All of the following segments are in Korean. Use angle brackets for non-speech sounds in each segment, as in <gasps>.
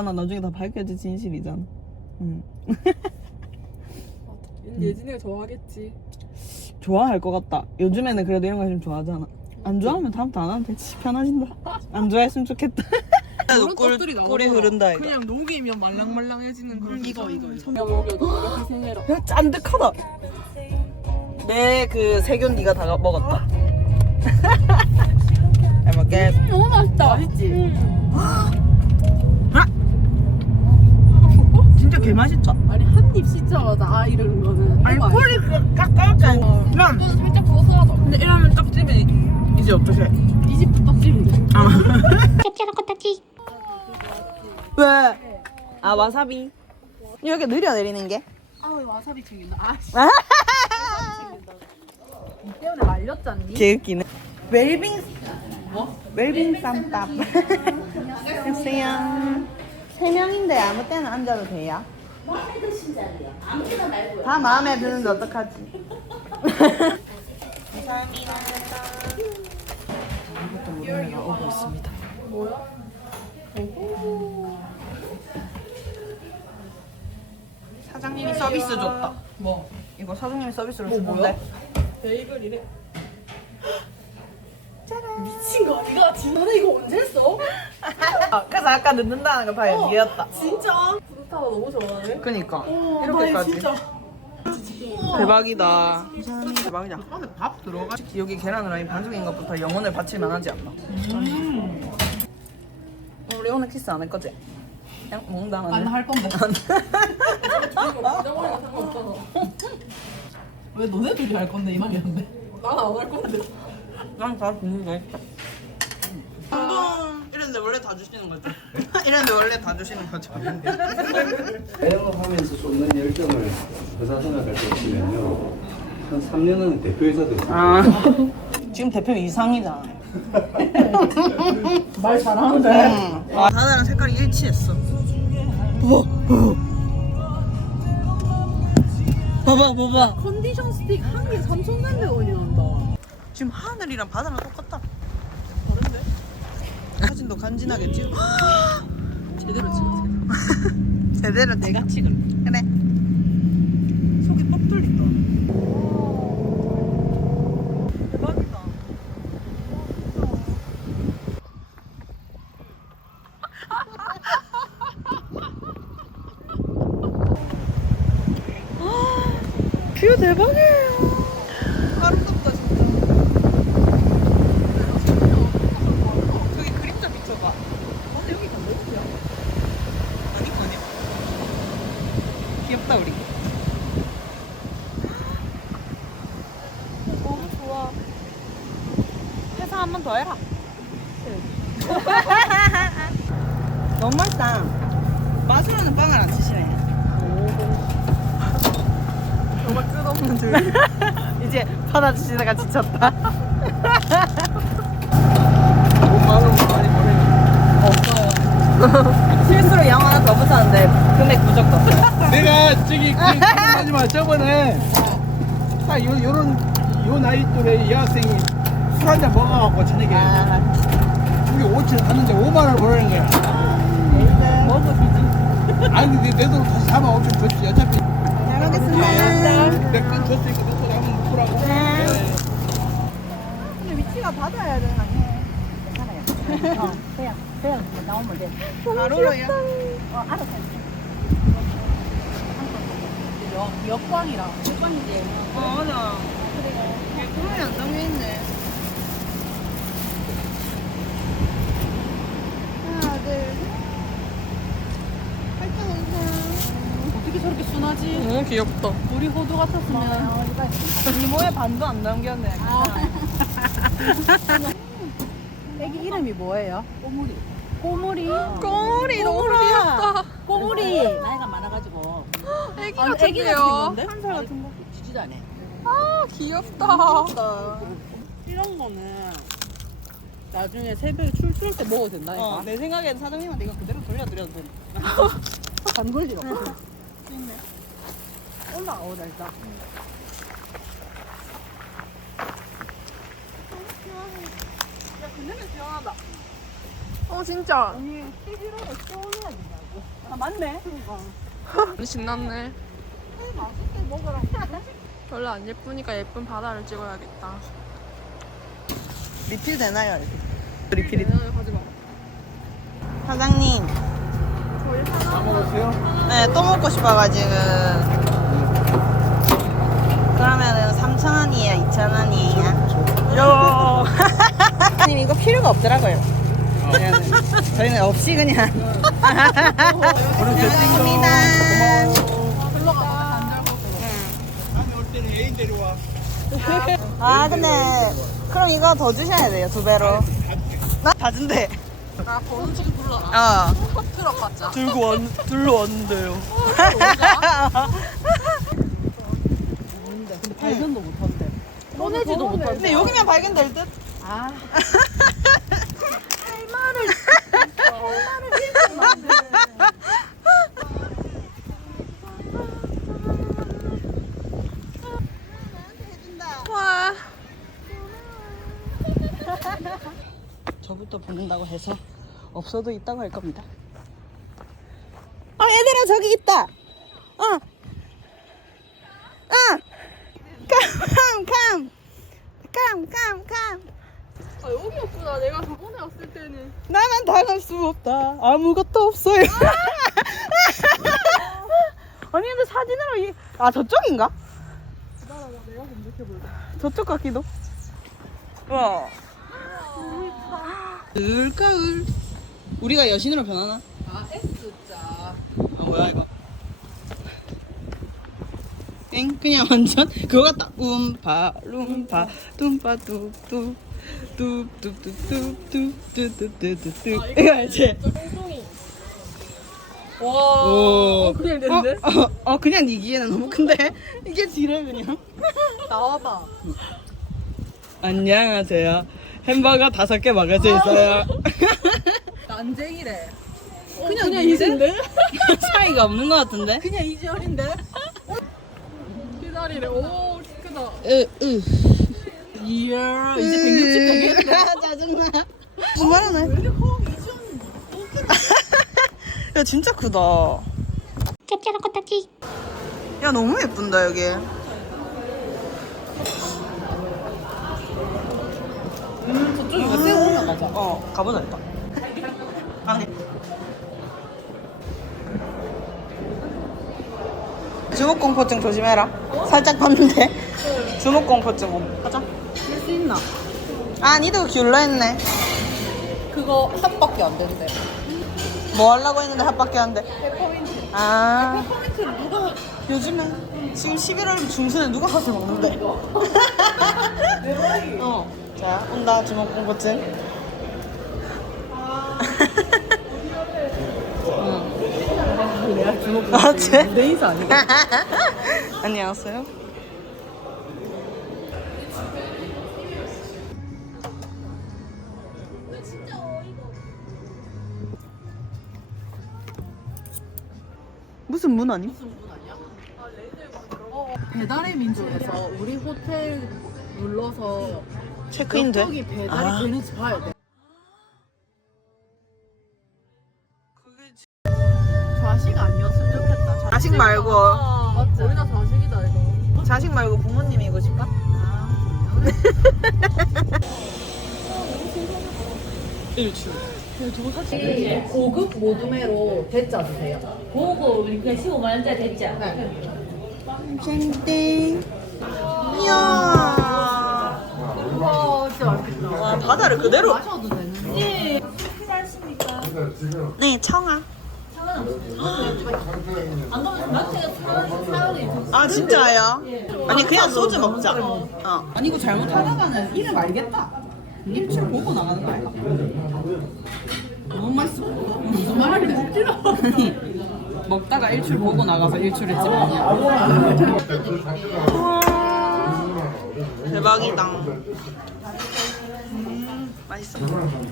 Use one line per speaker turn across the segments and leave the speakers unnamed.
없잖아. 나중에 다 밝혀질 진실이잖아. 응. <laughs>
예진이가 좋아하겠지.
좋아할 것 같다. 요즘에는 그래도 이런 거 좀 좋아하잖아. 안 좋아하면 다음부터 안 하면 되지. 편해진다. <laughs> 안 좋아했으면 좋겠다.
그런 것들이 나오더라.
꿀이 흐른다 이거.
그냥 녹이면 말랑말랑해지는 그런
이거, 이거, 이거.
내가 먹여도 이렇게 생해라.
야, 짠득하다. 내 그 세균 니가 다 먹었다. 잘 먹겠습니다.
너무 맛있다. 맛있지? <laughs>
개 맛있죠?
아니 한입 씻자마자 아 이러는 거는
콜이 깍깍까지. 난
맛있어. 살짝 고소하다.
근데 이러면 떡집이 이제 어떡해?
이 집도 떡집인데. <laughs>
왜? 아 와사비. 여기 느려 내리는 게?
아 와사비 챙긴다. 아 씨.
아.
이 때문에 말렸잖니?
개웃기네. 웰빙 뭐? 웰빙 쌈밥. <laughs> 안녕하세요. 세 명인데 아무 때나 앉아도 돼요? 마음에 드신 자리요. 아무데나 말고요. 다 마음에 드는데 어떡하지? 감사합니다. 아무것도 모르는 애가 오고 있습니다. 사장님이 서비스 줬다.
뭐?
이거 사장님이 서비스로
뭐,
준
뭐야?
건데.
베이글이래. 미친 거 아니가? 진짜 이거 언제 했어?
아, 그래서 아까 늦는다는 거 봐요. 이해였다.
진짜? 부스타가 너무 좋아하네.
그니까.
어,
이렇게까지.
진짜.
대박이다. 대박이다. 안에 밥 들어가. 여기 계란 후라이 반숙인 것부터 영혼을 바칠 만 하지 않나? 음. 우리 오늘 키스 안 할 거지? 그냥 먹는다
안 할 건데. 상관없잖아.
왜 너네 둘이 할 건데 이 말이었는데?
난 안 할 건데.
난다 주는데. 한번 이랬는데 원래 다 주시는 거죠? <laughs> 이랬는데 원래 다 주시는 거죠? <laughs>
자영업하면서 쏟는 열정을 회사 생각할 때 보시면요 한 3년은 대표이사 됐어요
아. <laughs> 지금 대표 이상이잖아.
말 잘하는데.
응. 아, 다다랑 색깔이 일치했어. 봐봐, 봐봐. 봐봐, 봐봐.
컨디션 스틱 한 개 3,300원이 난다.
지금 하늘이랑 바다랑 똑같다. 사진도 간지나겠지? <gasps>
제대로 찍어, <laughs> 제대로.
제대로 내가 찍을. 그래. 속이 뻑 뚫린다. 대박이다. <laughs> 뷰 대박이에요. 아름답다 진짜. 저기 그림자 비춰봐. 근데 여기 감독이야. 아니 아니야. 귀엽다 우리. 너무 좋아. 회사 한 번 더 해라. <laughs> 너무 맛있다. 맛으로는 빵을 안 치시네.
정말 끝없는 들. <laughs>
이제 받아주시다가 지쳤다. 5만 원 많이 보내. 없어요. 실수로 양 하나 더 붙었는데 금액 무조건.
내가 저기 그 하지마 저번에 딱 요, 요런 요 나이 또래 여학생이 술한잔 먹어갖고 저녁에
아,
우리 5천 갔는데 5만 원을 보내는 거야
먹어주지.
아니 근데 내 돈 다시 4만 5천 줬지 어차피
잘 먹겠습니다.
내건 줬으니까 내 돈에 한번 풀라고
네. 근데 위치가 바다야 되는 거 아니에요?
어, 그냥 그냥 나오면 돼.
바로로요?
어, 알았어. 역 역광이라. 역광이지.
어, 맞아. 그래. 구름이 안 담겨있네.
어떻게 저렇게 순하지?
너무 귀엽다.
우리 호두 같았으면.
이모의 반도 안 담겼네. <laughs>
애기 이름이 뭐예요? 꼬물이. 꼬물이?
꼬물이 너무 귀엽다.
꼬물이.
나이가 많아가지고
애기
아니, 애기 같은 건데?
한살 같은 거.
지지도 않네.
귀엽다.
이런 거는 나중에 새벽에 출출할 때 먹어도 된다니까.
어, 내 생각엔 사장님한테 이거 그대로 돌려드려도 돼. <laughs>
안 걸리러. 올라오다 일단.
야, 그늘은 시원하다.
어 진짜
아니 11월에 시원해야 되냐고.
아 맞네.
신났네
해 맛있게 먹으라고. <laughs>
별로 안 예쁘니까 예쁜 바다를 찍어야겠다
리필 되나요? 이렇게? 리필이.
가지 마
사장님.
다 먹었어요?
네 또 먹고 싶어가지고. 그러면은 3,000원이에요 2,000원이에요? 요. 님 이거 필요가 없더라고요. 그냥 저희는 없이 그냥. 감사합니다.
다음에 올 때는 애인 데려와.
아 근데 그럼 이거 더 주셔야 돼요 두 배로. 나다 준대.
아 번호지기 불러라.
어.
들어봤자.
들고 왔 들러 왔는데요.
근데 발견도 못한대. 꺼내지도 못한대.
근데 여기면 발견될 듯.
아.
와 <laughs>
저부터 보낸다고 해서 없어도 있다고 할 겁니다. 아 얘들아 저기 있다. 어. 어. 캄 캄. 캄 캄 캄.
아 여기였구나 내가 저번에 왔을 때는
나만 당할 수 없다. 아무것도 없어요. <laughs> 아니 근데 사진으로 이... 아 저쪽인가? 저쪽 같기도. 와. 을 가을. 우리가 여신으로 변하나?
아 S자
아 뭐야 이거? 엥 그냥 완전 그거 같다. 움파 룸파 둠파 뚝뚝 뚝뚝뚝뚝뚝뚝뚝뚝뚝 이거 알지?
와
오.
그냥
어,
됐는데?
어, 어 그냥 이기에는 너무 큰데 이게 지뢰 그냥.
나와봐
안녕하세요. 햄버거 다섯 개 먹을 수 있어요.
난쟁이래
그냥, 그냥 이진데? <laughs>
차이가 없는 것 같은데?
그냥 이지연인데?
기다리래 오 크다
으, 으.
이야 이제 160 되겠네. <laughs>
짜증나. 그만하네. 왜 이렇게 커? <laughs> 야 진짜 크다. 야 너무 예쁜다 여기.
저쪽에 새우 오면 가자.
어 가보자 일단. 아니. 주목공포증 조심해라. 살짝 봤는데 <laughs> 주목공포증 옴. 가자.
할수 있나?
아 니도 귤러 했네.
그거 합밖에 안 된대.
뭐 하려고 했는데 합밖에 안 돼.
페퍼민트.
아
페퍼민트를 누가
요즘에 지금 11월 중순에 누가 사서 먹는데? <laughs> 어. 자 온다 주먹공포증.
내가 주먹
아, 쟤?
내 인사 아니야? <laughs>
안녕하세요. 무슨 문 아니?
배달의 민족에서 우리 호텔 눌러서
체크인 돼?
여기 배달이
아.
되는지 봐야 돼.
자식 아니었으면 좋겠다. 자식 말고
맞지? 우리가 자식이다 이거
자식 말고 부모님이고 싶어? 일출.
고급 모둠회로 대짜 주세요.
보고 우리 그냥 15만 원짜리 됐죠?
땡땡. 이야.
와 진짜 맛있겠다.
와 바다를 그대로.
마셔도 되는데.
네 청아.
안 가면 마트가 사원이
아 진짜요? 아니 그냥 소주 먹자. 어.
아니 이거 잘못하다가는 이름 알겠다. 입술 보고 나가는 거 아니야? 너무 맛있어. 무슨 말인데?
아니 먹다가 일출 보고 나가서 일출했지 뭐냐. 대박이다. 음, 맛있어.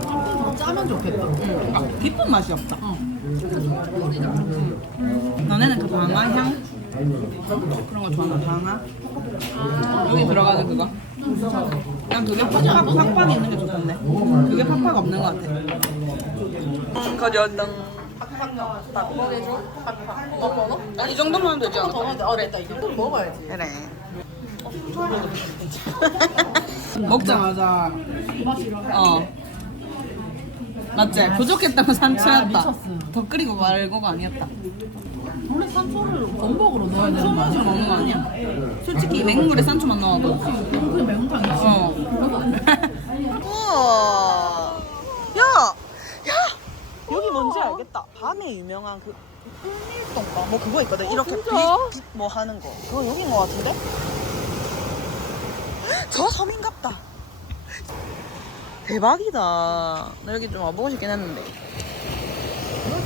더 짜면 좋겠다.
아, 깊은 맛이 없다. 너네는 그 방아 향? 그런 거 좋아하나? 방아? 여기 들어가는 그거?
난 그게 팍팍, 팍팍 있는 게 좋던데. 그게 팍팍 없는 것 같아. 가져왔다. 팍팍 먹여줘. 팍팍. 먹어? 아니, 이 정도만 하면 되지 않아? 어, 됐다. 이 정도 먹어야지. 그래. <laughs> 먹자마자. 어. 맞지? 부족했다고 산초였다. 더 끓이고 말고가 아니었다.
원래 산초를 전복으로 넣어야 되는 거
산초만 먹는 거 아니야? 솔직히 맹물에 산초만 넣어도.
그게 매운탕이지.
어. <laughs>
우와. 야, 야, 여기 뭔지 알겠다. 밤에 유명한 그 일동가 뭐 그거 있거든. 이렇게 빛, 빛뭐 하는 거. 그거 여기인 것 같은데? 저 섬인갑다. 대박이다. 나 여기 좀 와보고 싶긴 했는데.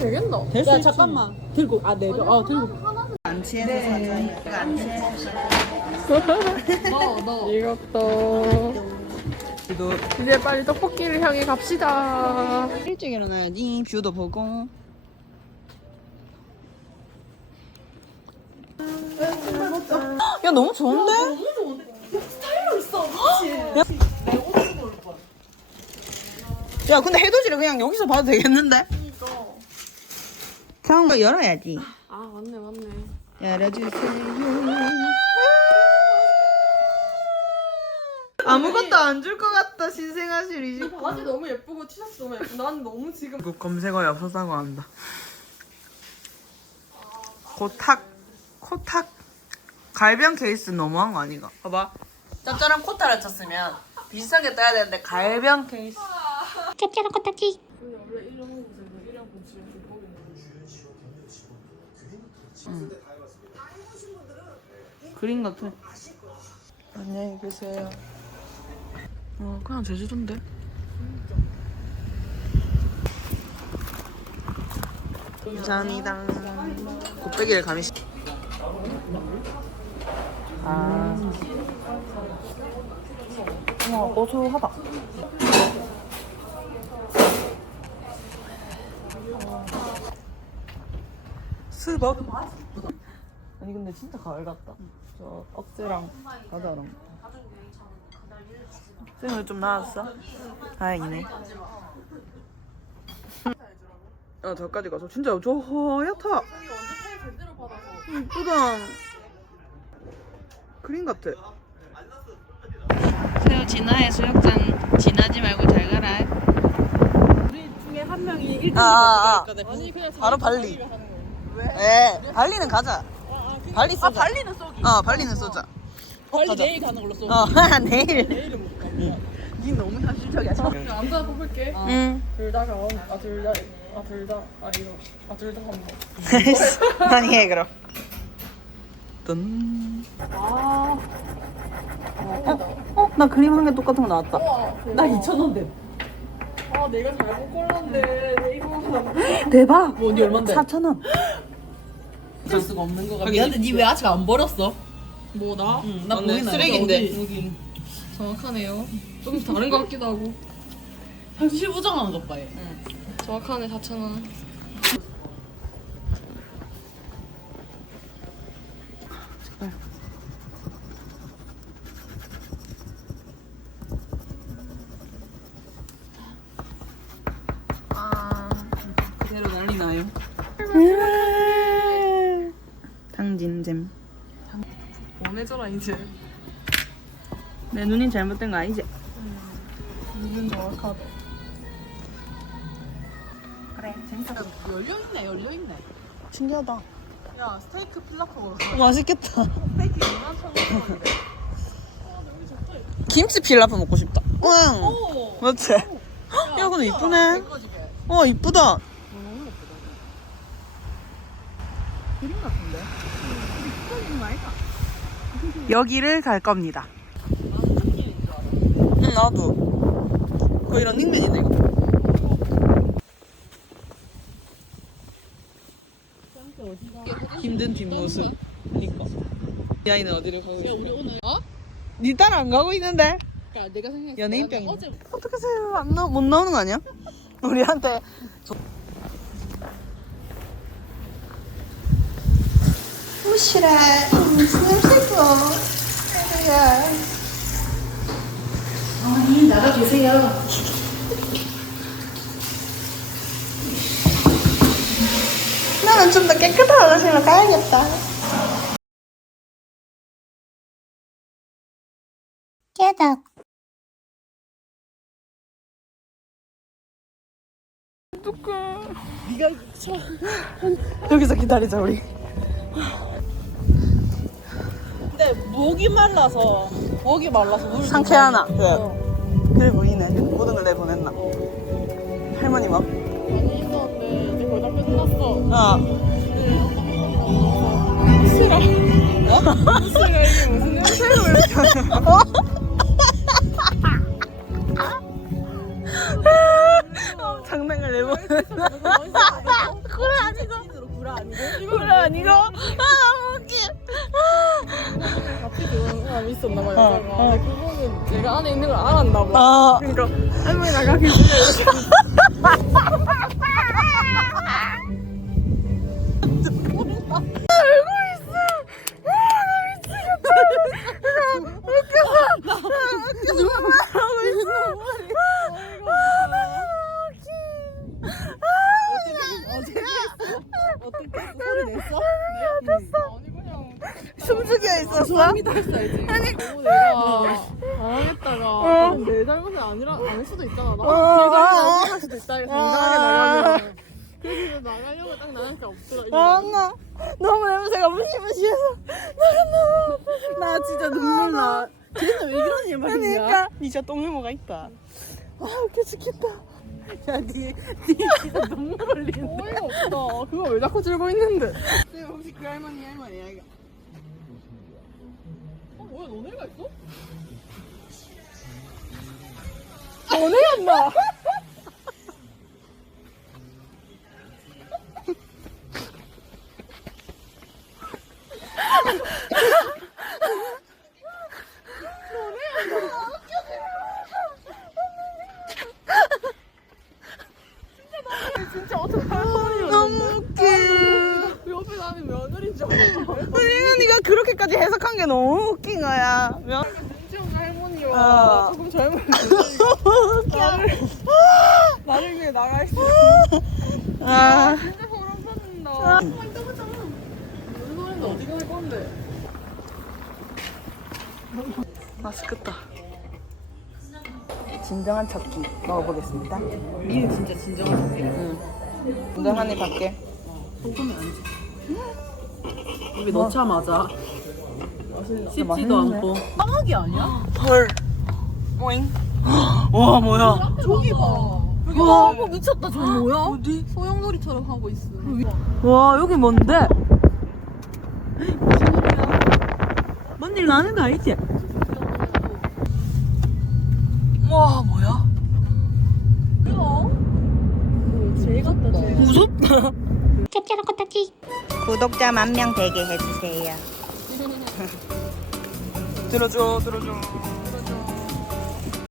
되겠나?
야 잠깐만.
들고 아 내려. 어 들고.
안 취해서 사자. 이거 안 취해서. <laughs>
이것도 이제 빨리 떡볶이를 향해 갑시다.
일찍 일어나야지. 뷰도 보고. 야 너무 좋은데? 너무 좋은데? 스타일로 있어. 야 근데 해돋이를 그냥 여기서 봐도 되겠는데? 그냥 거 열어야지.
아 맞네 맞네.
열어주세요. 아무것도 안 줄 것 같다 신생아실 이 집.
바지 너무 예쁘고 티셔츠 너무 예쁘고 난 너무 지금
그 검색어에 없었다고 한다. 코탁, 코탁. 갈변 케이스 너무한 거 아니가? 봐봐. 짭짤한 코타를 쳤으면 비슷하게 떠야 되는데 갈변 케이스. 응. 그림 같아. 안녕히 계세요. 어, 그냥 제주도인데.
감사합니다. 곱빼기를 감히. 시-
아. 우와, 고소하다. 수박. 아니 근데 진짜 가을 같다. 저 억새랑 바다랑. 쌤은 좀 나았어? 다행이네. 야 저까지 가서 진짜 저 하얗다. 이쁘다. 그림 같아. 새우 진화해 수욕장 지나지 말고 잘 가라.
우리 중에 한 명이 1등
아, 아, 아.
아니 그냥
바로 발리. 왜? 발리는 가자. 발리 쏘자.
발리는 쏘기.
어, 발리는 쏘자.
빨리
가자.
내일 가는 걸로 써.
어, <laughs> 내일.
내일은 못 가.
니 너무 현실적이야.
남자 뽑을게.
응.
둘다 가온. 아둘 다. 아둘 다. 아 이거. 아둘 다한 번. <laughs>
많이 해 그럼.
뜬.
아.
어? 나 그림 한 개 똑같은 거 나왔다.
나 2천 원 돼.
아 내가 잘못 골랐네. 이거 하나.
대박.
뭐, 니 얼만데?
4천 원.
쓸 수가 없는 거 같아. 미안한데 니왜 아직 안 버렸어?
뭐 나?
응, 나 보이나?
쓰레기인데.
여기, 여기.
정확하네요. 좀 다른 것 같기도 하고.
현실 부정하는 것 봐. 얘.
정확하네 4천 원.
그대로 난리 나요. 당 진잼.
보내줘라 이제.
내 눈이 잘못된 거 아니지?
눈은 정확하다.
그래, 재밌어.
열려 있네, 열려 있네.
신기하다.
야, 스테이크 필라프로. <laughs>
맛있겠다. 김치 필라프 먹고 싶다. 응. 맞지? 야, 근데 이쁘네. 어, 이쁘다.
여기를 갈 겁니다.
응, 나도. 거의 런닝맨이네, 이거. 힘든 뒷모습. 그니까. 이 아이는 어디를 가고 있어?
우리 오늘 어?
니 따라 안 가고 있는데?
야, 내가 생각했어.
연예인병이.
어제
어떻게 새우 안 나, 못 나오는 거 아니야? 우리한테. 무시라. 무슨 냄새고. 아이고야.
아니 나가 계세요.
나는 좀 더 깨끗한 화장실로 가야겠다. 깨닫. 여기서 기다리자 우리.
근데 목이 말라서 목이 말라서 물
상쾌하나? 그래. 그래 보이네. 모든 걸 내보냈나? 할머니 막.
많이 있었는데 이제 거의 다 끝났어.
어.
싫어. 어? 싫어 <laughs> 이게 무슨 냄새?
어, 장난을 내보냈나?
어, 그거는 내가 안에 있는 걸 알았나 봐.
아.
그러니까 할머니 나가? <laughs> 아니 그냥
숨죽여 있었어?
너무 내가 당황했다가 내 잘못이 아니라 아닐 수도 있잖아. 나
어.
내 잘못이 아닐 수도 있다. 이렇게 당당하게 나가면. 그래서 나가려고 딱 나갈 게 없더라.
아, 나 너무 냄새가 무시무시해서 나가
나 진짜 눈물 나. 쟤는 왜 그러니 말이야?
그러니까 니 진짜 똥유모가 있다. 아 웃겨 죽겠다.
야, 니, 니 진짜 눈물 흘리는데.
어이가 없다. 그거 왜 자꾸 들고 있는데?
쌤 혹시 그 할머니 할머니 야 이거?
어, 뭐야 너네가 있어?
너네였나? 너무 웃겨.
옆에 나는
우리은이가 그렇게까지 해석한 게 너무 웃긴 거야. 면-
눈치 없는 할머니와
어.
조금 젊은 나를 나를 위해 나가 있어.
아,
진짜 소름 돋는다. 무슨 소리인데 어디 갈 건데?
맛있겠다. 진정한 첫끼 먹어보겠습니다.
니는 진짜 진정한 적이야.
먼저 한입 할게.
소금이 아니지. 입에 넣자마자 씹지도. 않고. 까마귀 아니야?
헐. 오잉. <gasps> 와 뭐야?
저기 봐.
와.
와, 미쳤다. 저 뭐야?
어디?
소용돌이처럼 하고 있어.
와 여기 뭔데? 무슨 소리야? 뭔일 나는 거 아니지? 와 뭐야?
제 같다 제.
무섭다. 구독자 만 명 되게 해주세요. 들어줘 들어줘.